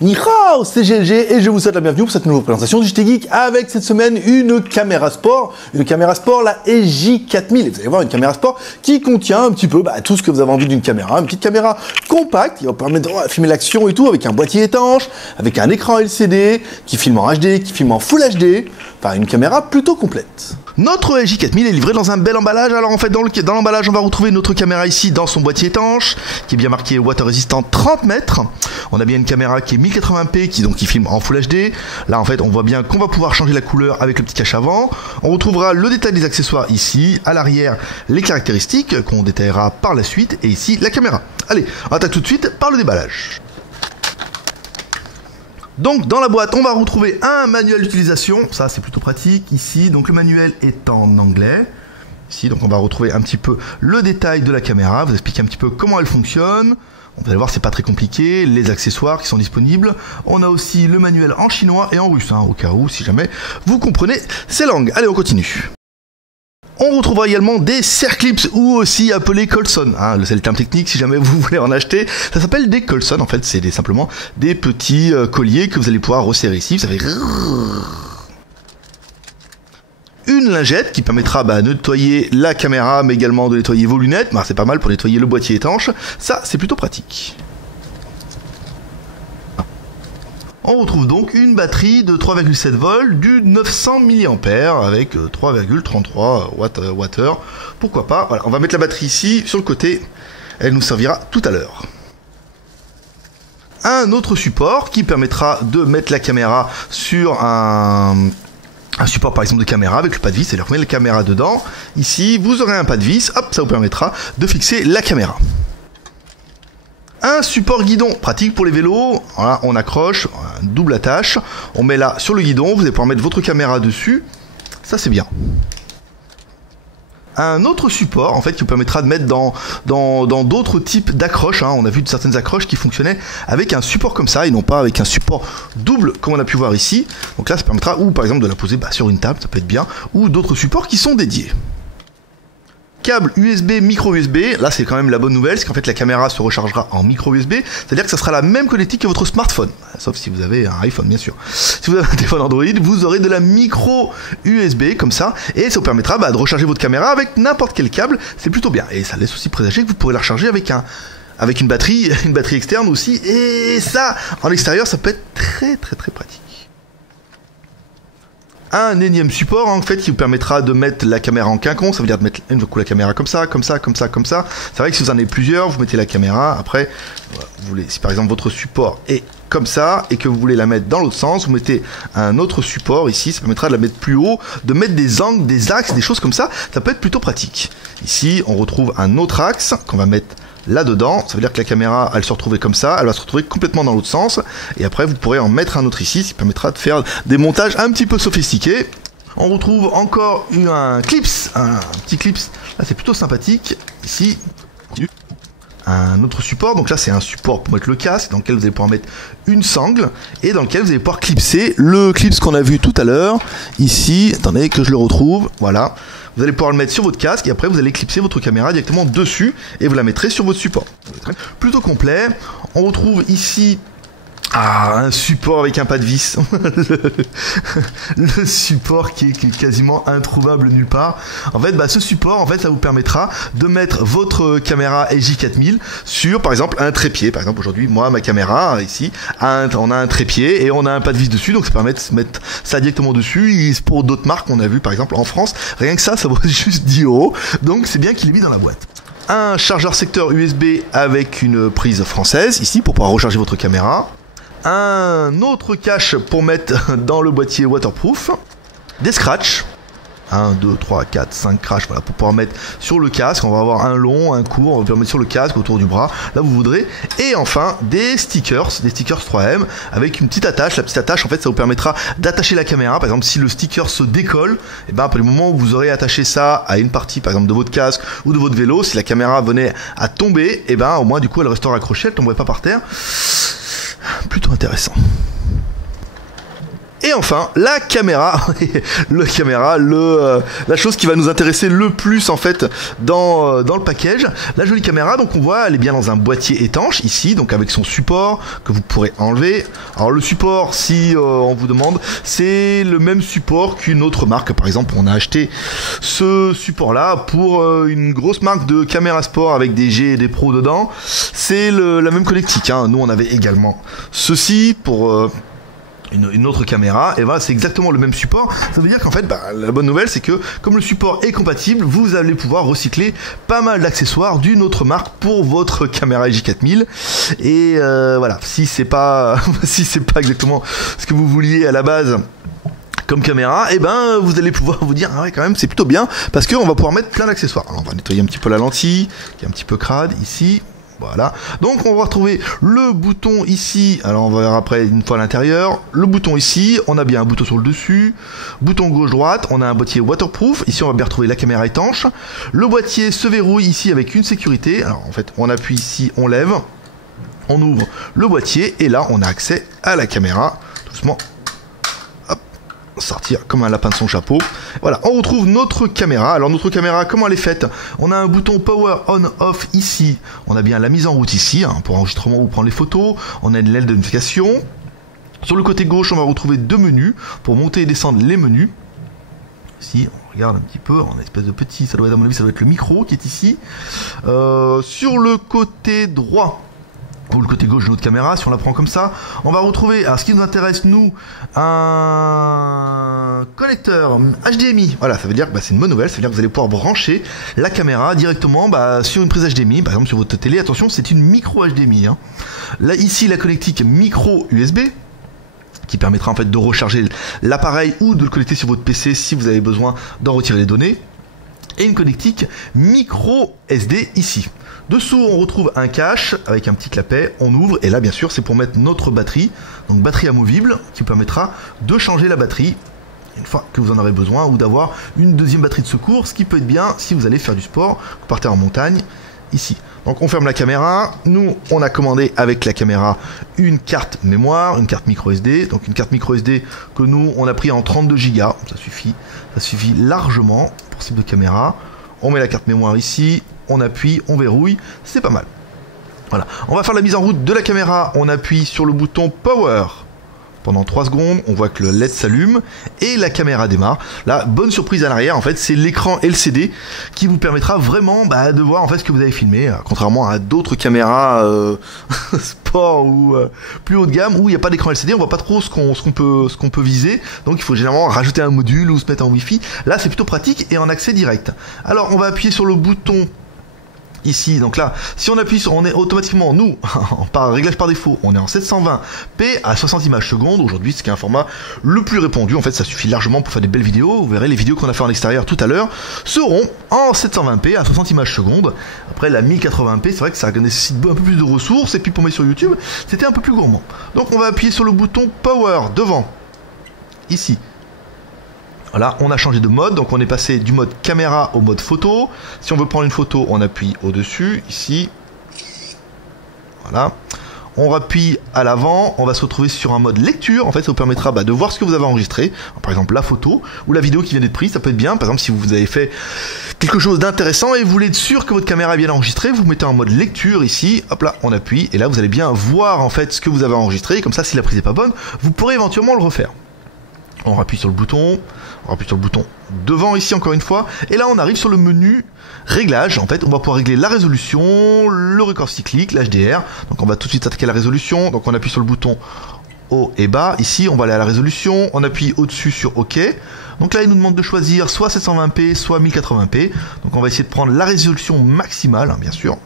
Ni hao, c'est GLG et je vous souhaite la bienvenue pour cette nouvelle présentation du JT Geek avec cette semaine une caméra sport, la EJ4000. Et vous allez voir une caméra sport qui contient un petit peu tout ce que vous avez envie d'une caméra, une petite caméra compacte qui va permettre de filmer l'action et tout avec un boîtier étanche, avec un écran LCD qui filme en HD, qui filme en Full HD, enfin une caméra plutôt complète. Notre EJ4000 est livré dans un bel emballage. Alors en fait dans l'emballage on va retrouver notre caméra ici dans son boîtier étanche qui est bien marqué water résistant 30 mètres. On a bien une caméra qui est 1080p qui filme en Full HD. Là en fait on voit bien qu'on va pouvoir changer la couleur avec le petit cache avant. On retrouvera le détail des accessoires ici, à l'arrière les caractéristiques qu'on détaillera par la suite et ici la caméra. Allez, on attaque tout de suite par le déballage. Donc dans la boîte on va retrouver un manuel d'utilisation, ça c'est plutôt pratique ici, donc le manuel est en anglais. Ici donc on va retrouver un petit peu le détail de la caméra, vous expliquer un petit peu comment elle fonctionne. Vous allez voir c'est pas très compliqué, les accessoires qui sont disponibles. On a aussi le manuel en chinois et en russe, au cas où si jamais vous comprenez ces langues. Allez on continue. On retrouvera également des Serclips ou aussi appelés Colson. C'est le terme technique si jamais vous voulez en acheter. Ça s'appelle des Colson en fait, c'est simplement des petits colliers que vous allez pouvoir resserrer ici. Vous avez une lingette qui permettra de nettoyer la caméra mais également de nettoyer vos lunettes. C'est pas mal pour nettoyer le boîtier étanche. Ça c'est plutôt pratique. On retrouve donc une batterie de 3,7 volts du 900 mAh avec 3,33 Wh. Pourquoi pas, voilà, on va mettre la batterie ici sur le côté, elle nous servira tout à l'heure. Un autre support qui permettra de mettre la caméra sur un support par exemple de caméra avec le pas de vis, c'est-à-dire qu'on met la caméra dedans. Ici, vous aurez un pas de vis, hop, ça vous permettra de fixer la caméra. Un support guidon, pratique pour les vélos, voilà, on accroche, un double attache, on met là sur le guidon, vous allez pouvoir mettre votre caméra dessus, ça c'est bien. Un autre support en fait qui vous permettra de mettre dans d'autres types d'accroches, on a vu certaines accroches qui fonctionnaient avec un support comme ça et non pas avec un support double comme on a pu voir ici. Donc là ça permettra ou par exemple de la poser sur une table, ça peut être bien, ou d'autres supports qui sont dédiés. Câble USB, micro USB, là c'est quand même la bonne nouvelle, c'est qu'en fait la caméra se rechargera en micro USB, c'est-à-dire que ça sera la même connectique que votre smartphone, sauf si vous avez un iPhone bien sûr. Si vous avez un téléphone Android, vous aurez de la micro USB comme ça, et ça vous permettra de recharger votre caméra avec n'importe quel câble, c'est plutôt bien, et ça laisse aussi présager que vous pourrez la recharger avec une batterie externe aussi, et ça, en extérieur, ça peut être très très très pratique. Un énième support en fait qui vous permettra de mettre la caméra en quinconce, ça veut dire de mettre une coup la caméra comme ça, comme ça, comme ça, comme ça. C'est vrai que si vous en avez plusieurs, vous mettez la caméra, après, vous voulez, si par exemple votre support est comme ça et que vous voulez la mettre dans l'autre sens, vous mettez un autre support ici, ça permettra de la mettre plus haut, de mettre des angles, des axes, des choses comme ça peut être plutôt pratique. Ici, on retrouve un autre axe qu'on va mettre là-dedans, ça veut dire que la caméra, elle se retrouvera comme ça, elle va se retrouver complètement dans l'autre sens, et après vous pourrez en mettre un autre ici, ce qui permettra de faire des montages un petit peu sophistiqués. On retrouve encore un clips, un petit clips, là c'est plutôt sympathique, ici, un autre support, donc là c'est un support pour mettre le casque, dans lequel vous allez pouvoir mettre une sangle, et dans lequel vous allez pouvoir clipser le clips qu'on a vu tout à l'heure, ici, attendez que je le retrouve, voilà. Vous allez pouvoir le mettre sur votre casque et après vous allez clipser votre caméra directement dessus et vous la mettrez sur votre support. Plutôt complet. On retrouve ici un support avec un pas de vis. le support qui est quasiment introuvable nulle part. En fait, ce support, en fait, ça vous permettra de mettre votre caméra EJ4000 sur, par exemple, un trépied. Par exemple, aujourd'hui, moi, ma caméra, ici, on a un trépied et on a un pas de vis dessus. Donc, ça permet de mettre ça directement dessus. Et pour d'autres marques, on a vu, par exemple, en France, rien que ça vaut juste 10 €. Donc, c'est bien qu'il est mis dans la boîte. Un chargeur secteur USB avec une prise française, ici, pour pouvoir recharger votre caméra. Un autre cache pour mettre dans le boîtier waterproof, des scratchs, 1, 2, 3, 4, 5 crashs, voilà, pour pouvoir mettre sur le casque, on va avoir un long, un court, on va pouvoir mettre sur le casque, autour du bras, là vous voudrez, et enfin des stickers 3M, avec une petite attache, la petite attache en fait ça vous permettra d'attacher la caméra, par exemple si le sticker se décolle, et après le moment où vous aurez attaché ça à une partie par exemple de votre casque ou de votre vélo, si la caméra venait à tomber, et au moins du coup elle restera accrochée, elle ne tomberait pas par terre. Plutôt intéressant. Et enfin, la caméra, la chose qui va nous intéresser le plus en fait dans le package, la jolie caméra. Donc on voit, elle est bien dans un boîtier étanche ici, donc avec son support que vous pourrez enlever. Alors le support, si on vous demande, c'est le même support qu'une autre marque. Par exemple, on a acheté ce support-là pour une grosse marque de caméra sport avec des G et des Pro dedans. C'est la même connectique. Hein. Nous, on avait également ceci pour une autre caméra, et voilà, c'est exactement le même support. Ça veut dire qu'en fait, la bonne nouvelle, c'est que comme le support est compatible, vous allez pouvoir recycler pas mal d'accessoires d'une autre marque pour votre caméra J4000. Et voilà, si c'est pas exactement ce que vous vouliez à la base comme caméra, et vous allez pouvoir vous dire ah ouais, quand même c'est plutôt bien, parce qu'on va pouvoir mettre plein d'accessoires. Alors on va nettoyer un petit peu la lentille qui est un petit peu crade ici. Voilà, donc on va retrouver le bouton ici, alors on va voir après une fois à l'intérieur, le bouton ici, on a bien un bouton sur le dessus, bouton gauche-droite, on a un boîtier waterproof, ici on va bien retrouver la caméra étanche, le boîtier se verrouille ici avec une sécurité, alors en fait on appuie ici, on lève, on ouvre le boîtier et là on a accès à la caméra, doucement, sortir comme un lapin de son chapeau. Voilà, on retrouve notre caméra. Alors notre caméra, comment elle est faite? On a un bouton power on off ici. On a bien la mise en route ici, hein, pour enregistrement ou prendre les photos. On a une LED de notification. Sur le côté gauche, on va retrouver deux menus pour monter et descendre les menus. Ici, on regarde un petit peu, on a une espèce de petit, ça doit être à mon avis, ça doit être le micro qui est ici. Sur le côté droit, ou le côté gauche de notre caméra, si on la prend comme ça, on va retrouver, alors ce qui nous intéresse nous, un connecteur HDMI. Voilà, ça veut dire que c'est une bonne nouvelle, ça veut dire que vous allez pouvoir brancher la caméra directement sur une prise HDMI, par exemple sur votre télé. Attention, c'est une micro HDMI. Hein. Là ici la connectique micro USB, qui permettra en fait de recharger l'appareil ou de le connecter sur votre PC si vous avez besoin d'en retirer les données. Et une connectique micro SD ici. Dessous, on retrouve un cache avec un petit clapet, on ouvre, et là, bien sûr, c'est pour mettre notre batterie, donc batterie amovible, qui vous permettra de changer la batterie une fois que vous en aurez besoin, ou d'avoir une deuxième batterie de secours, ce qui peut être bien si vous allez faire du sport, vous partez en montagne, ici. Donc on ferme la caméra, nous on a commandé avec la caméra une carte mémoire, une carte micro SD, donc une carte micro SD que nous on a pris en 32 Go, ça suffit largement pour ce type de caméra. On met la carte mémoire ici, on appuie, on verrouille, c'est pas mal. Voilà, on va faire la mise en route de la caméra, on appuie sur le bouton Power. Pendant 3 secondes, on voit que le LED s'allume et la caméra démarre. La bonne surprise à l'arrière, en fait, c'est l'écran LCD qui vous permettra vraiment de voir en fait ce que vous avez filmé, contrairement à d'autres caméras sport ou plus haut de gamme où il n'y a pas d'écran LCD, on voit pas trop ce qu'on peut viser. Donc il faut généralement rajouter un module ou se mettre en Wi-Fi. Là, c'est plutôt pratique et en accès direct. Alors, on va appuyer sur le bouton ici, donc là, si on appuie sur, on est automatiquement, nous, par réglage par défaut, on est en 720p à 60 images secondes, aujourd'hui, ce qui est un format le plus répandu, en fait, ça suffit largement pour faire des belles vidéos, vous verrez les vidéos qu'on a fait en extérieur tout à l'heure, seront en 720p à 60 images secondes, après la 1080p, c'est vrai que ça nécessite un peu plus de ressources, et puis pour mettre sur YouTube, c'était un peu plus gourmand. Donc on va appuyer sur le bouton Power, devant, ici. Voilà, on a changé de mode, donc on est passé du mode caméra au mode photo. Si on veut prendre une photo, on appuie au-dessus, ici. Voilà. On appuie à l'avant, on va se retrouver sur un mode lecture. En fait, ça vous permettra de voir ce que vous avez enregistré. Par exemple, la photo ou la vidéo qui vient d'être prise, ça peut être bien. Par exemple, si vous avez fait quelque chose d'intéressant et vous voulez être sûr que votre caméra est bien enregistrée, vous mettez en mode lecture ici. Hop là, on appuie et là, vous allez bien voir en fait ce que vous avez enregistré. Comme ça, si la prise n'est pas bonne, vous pourrez éventuellement le refaire. On appuie sur le bouton, devant ici encore une fois, et là on arrive sur le menu réglage. En fait, on va pouvoir régler la résolution, le record cyclique, l'HDR. Donc on va tout de suite attaquer la résolution. Donc on appuie sur le bouton haut et bas. Ici, on va aller à la résolution. On appuie au-dessus sur OK. Donc là, il nous demande de choisir soit 720p, soit 1080p. Donc on va essayer de prendre la résolution maximale, bien sûr.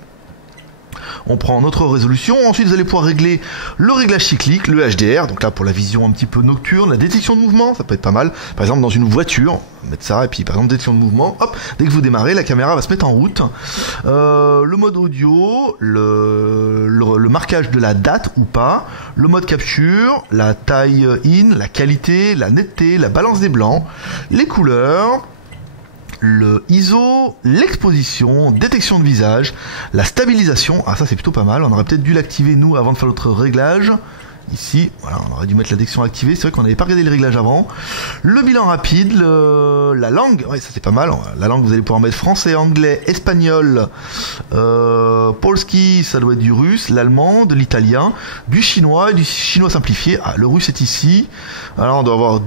On prend notre résolution, ensuite vous allez pouvoir régler le réglage cyclique, le HDR, donc là pour la vision un petit peu nocturne, la détection de mouvement, ça peut être pas mal. Par exemple dans une voiture, on va mettre ça, et puis par exemple détection de mouvement, hop, dès que vous démarrez, la caméra va se mettre en route. Le mode audio, le marquage de la date ou pas, le mode capture, la taille in, la qualité, la netteté, la balance des blancs, les couleurs, le ISO, l'exposition, détection de visage, la stabilisation, ah ça c'est plutôt pas mal, on aurait peut-être dû l'activer nous avant de faire notre réglage, Ici, voilà, on aurait dû mettre la détection activée. C'est vrai qu'on n'avait pas regardé les réglages avant. Le bilan rapide, la langue, ouais, ça c'est pas mal. La langue, vous allez pouvoir mettre français, anglais, espagnol, polski, ça doit être du russe, l'allemand, de l'italien, du chinois et du chinois simplifié. Ah, le russe est ici. Alors on doit avoir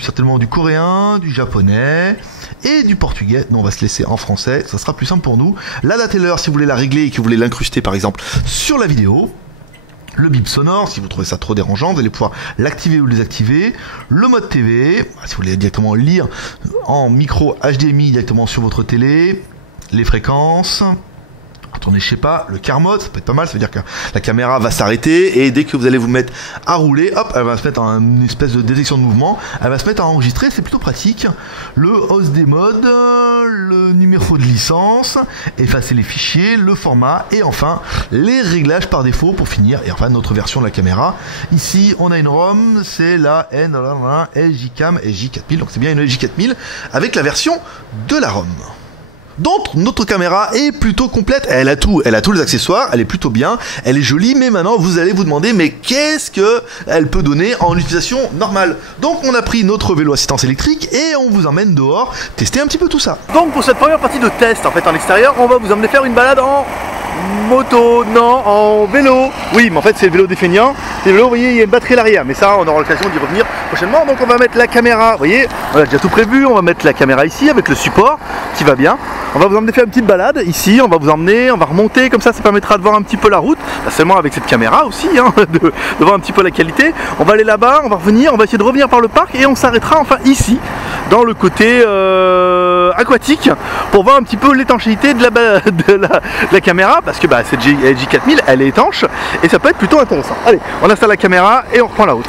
certainement du coréen, du japonais et du portugais. Nous on va se laisser en français, ça sera plus simple pour nous. La date et l'heure, si vous voulez la régler et que vous voulez l'incruster par exemple sur la vidéo. Le bip sonore, si vous trouvez ça trop dérangeant, vous allez pouvoir l'activer ou le désactiver. Le mode TV, si vous voulez directement lire en micro HDMI directement sur votre télé. Les fréquences. Attendez, je sais pas, le car mode, ça peut être pas mal, ça veut dire que la caméra va s'arrêter et dès que vous allez vous mettre à rouler, hop, elle va se mettre en une espèce de détection de mouvement, elle va se mettre à enregistrer, c'est plutôt pratique. Le host des modes, le numéro de licence, effacer les fichiers, le format et enfin les réglages par défaut pour finir et enfin notre version de la caméra. Ici, on a une ROM, c'est la LJCam LJ4000, donc c'est bien une LJ4000 avec la version de la ROM. Donc notre caméra est plutôt complète, elle a tous les accessoires, elle est plutôt bien, elle est jolie, mais maintenant vous allez vous demander mais qu'est-ce que elle peut donner en utilisation normale. Donc on a pris notre vélo assistance électrique et on vous emmène dehors tester un petit peu tout ça. Donc pour cette première partie de test en fait en extérieur, on va vous emmener faire une balade en moto, non, en vélo. Oui, mais en fait c'est le vélo des feignants. Et le vélo, vous voyez, il y a une batterie à l'arrière, mais ça on aura l'occasion d'y revenir prochainement. Donc on va mettre la caméra, vous voyez, on a déjà tout prévu, on va mettre la caméra ici avec le support qui va bien. On va vous emmener faire une petite balade ici, on va vous emmener, on va remonter, comme ça permettra de voir un petit peu la route, pas seulement avec cette caméra aussi, hein, de voir un petit peu la qualité. On va aller là-bas, on va revenir, on va essayer de revenir par le parc et on s'arrêtera enfin ici, dans le côté aquatique, pour voir un petit peu l'étanchéité de la caméra, parce que cette LJ4000 elle est étanche et ça peut être plutôt intéressant. Allez, on installe la caméra et on reprend la route.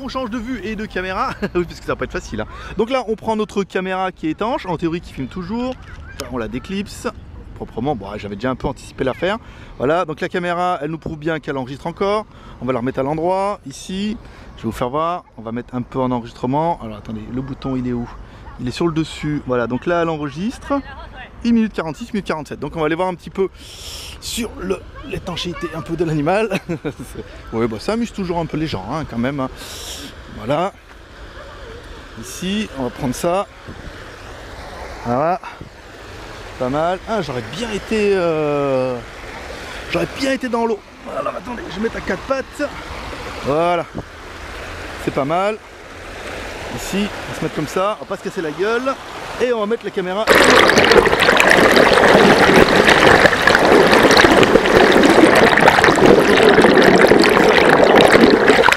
On change de vue et de caméra, oui, parce que ça va pas être facile. Hein. Donc là, on prend notre caméra qui est étanche, en théorie qui filme toujours. On la déclipse proprement. Bon, j'avais déjà un peu anticipé l'affaire. Voilà, donc la caméra, elle nous prouve bien qu'elle enregistre encore. On va la remettre à l'endroit, ici. Je vais vous faire voir. On va mettre un peu en enregistrement. Alors attendez, le bouton, il est où? Il est sur le dessus. Voilà, donc là, elle enregistre. 1 minute 46, 1 minute 47. Donc on va aller voir un petit peu sur l'étanchéité un peu de l'animal. Ouais, ça amuse toujours un peu les gens, hein, quand même. Hein. Voilà. Ici, on va prendre ça. Voilà. Pas mal. Ah, j'aurais bien été dans l'eau. Alors attendez, je vais mettre à 4 pattes. Voilà. C'est pas mal. Ici, on va se mettre comme ça, on va pas se casser la gueule. Et on va mettre la caméra.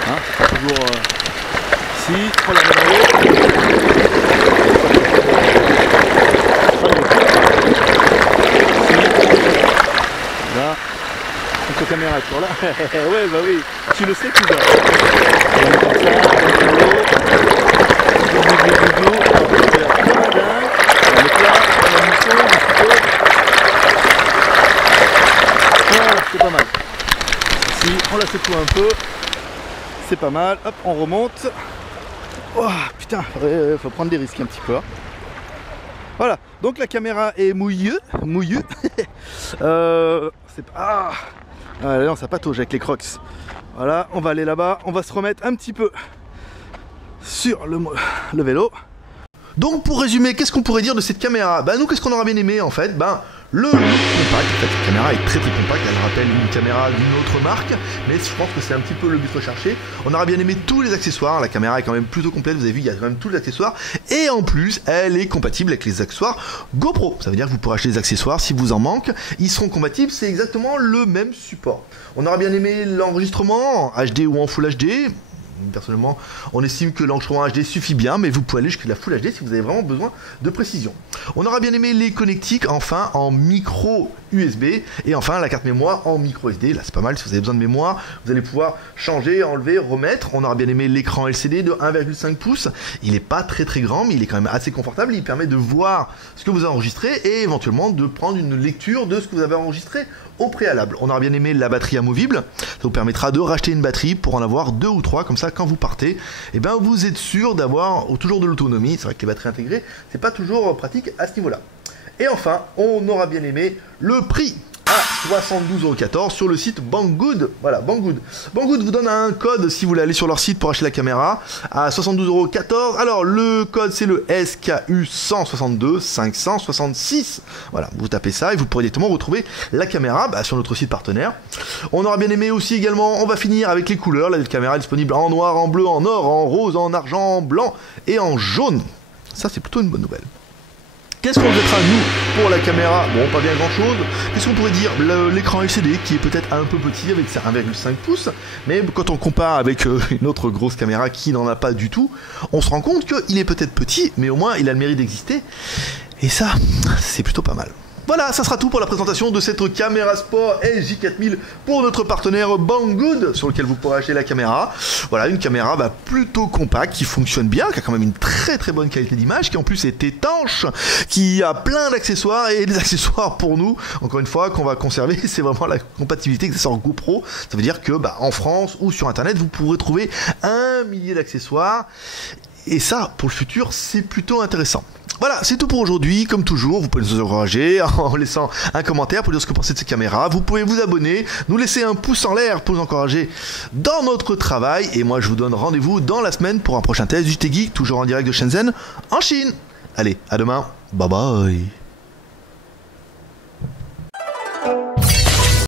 Hein, toujours ici, on la met dans l'eau. Là, notre caméra est toujours là. Ouais, bah oui, tu le sais, cousin. On va mettre comme ça, secoue un peu. C'est pas mal. Hop, on remonte. Oh, putain, faut prendre des risques un petit peu. Voilà, donc la caméra est mouillue. C'est pas... Ah, non, ça patauge avec les crocs. Voilà, on va aller là-bas. On va se remettre un petit peu sur le vélo. Donc pour résumer, qu'est-ce qu'on pourrait dire de cette caméra? Bah nous, qu'est-ce qu'on aura bien aimé en fait? Ben le compact, en fait cette caméra est très compacte, elle rappelle une caméra d'une autre marque, mais je pense que c'est un petit peu le but recherché. On aura bien aimé tous les accessoires, la caméra est quand même plutôt complète, vous avez vu, il y a quand même tous les accessoires, et en plus, elle est compatible avec les accessoires GoPro. Ça veut dire que vous pourrez acheter des accessoires si vous en manque, ils seront compatibles, c'est exactement le même support. On aura bien aimé l'enregistrement en HD ou en Full HD. Personnellement, on estime que l'enregistrement HD suffit bien, mais vous pouvez aller jusqu'à la Full HD si vous avez vraiment besoin de précision. On aura bien aimé les connectiques, enfin en micro USB, et enfin la carte mémoire en micro SD. Là c'est pas mal, si vous avez besoin de mémoire, vous allez pouvoir changer, enlever, remettre. On aura bien aimé l'écran LCD de 1,5 pouces. Il n'est pas très grand, mais il est quand même assez confortable. Il permet de voir ce que vous avez enregistré et éventuellement de prendre une lecture de ce que vous avez enregistré au préalable. On aura bien aimé la batterie amovible. Ça vous permettra de racheter une batterie pour en avoir 2 ou 3, comme ça quand vous partez, et ben vous êtes sûr d'avoir toujours de l'autonomie. C'est vrai que les batteries intégrées, c'est pas toujours pratique à ce niveau-là. Et enfin, on aura bien aimé le prix à 72,14 € sur le site Banggood. Voilà, Banggood. Banggood vous donne un code si vous voulez aller sur leur site pour acheter la caméra à 72,14 €. Alors, le code c'est le SKU 162 566. Voilà, vous tapez ça et vous pourrez directement retrouver la caméra sur notre site partenaire. On aura bien aimé aussi également, on va finir avec les couleurs. La caméra est disponible en noir, en bleu, en or, en rose, en argent, en blanc et en jaune. Ça, c'est plutôt une bonne nouvelle. Qu'est-ce qu'on mettra nous pour la caméra? Bon, pas bien grand chose. Qu'est-ce qu'on pourrait dire? L'écran LCD qui est peut-être un peu petit avec 1,5 pouces, mais quand on compare avec une autre grosse caméra qui n'en a pas du tout, on se rend compte qu'il est peut-être petit, mais au moins il a le mérite d'exister. Et ça, c'est plutôt pas mal. Voilà, ça sera tout pour la présentation de cette caméra sport LJ4000 pour notre partenaire Banggood, sur lequel vous pourrez acheter la caméra. Voilà, une caméra plutôt compacte, qui fonctionne bien, qui a quand même une très bonne qualité d'image, qui en plus est étanche, qui a plein d'accessoires, et des accessoires pour nous, encore une fois, qu'on va conserver, c'est vraiment la compatibilité accessoires GoPro. Ça veut dire que en France ou sur internet, vous pourrez trouver 1 millier d'accessoires, et ça, pour le futur, c'est plutôt intéressant. Voilà, c'est tout pour aujourd'hui. Comme toujours, vous pouvez nous encourager en laissant un commentaire pour dire ce que vous pensez de cette caméra. Vous pouvez vous abonner, nous laisser un pouce en l'air pour nous encourager dans notre travail. Et moi, je vous donne rendez-vous dans la semaine pour un prochain test du JT Geek, toujours en direct de Shenzhen, en Chine. Allez, à demain. Bye bye.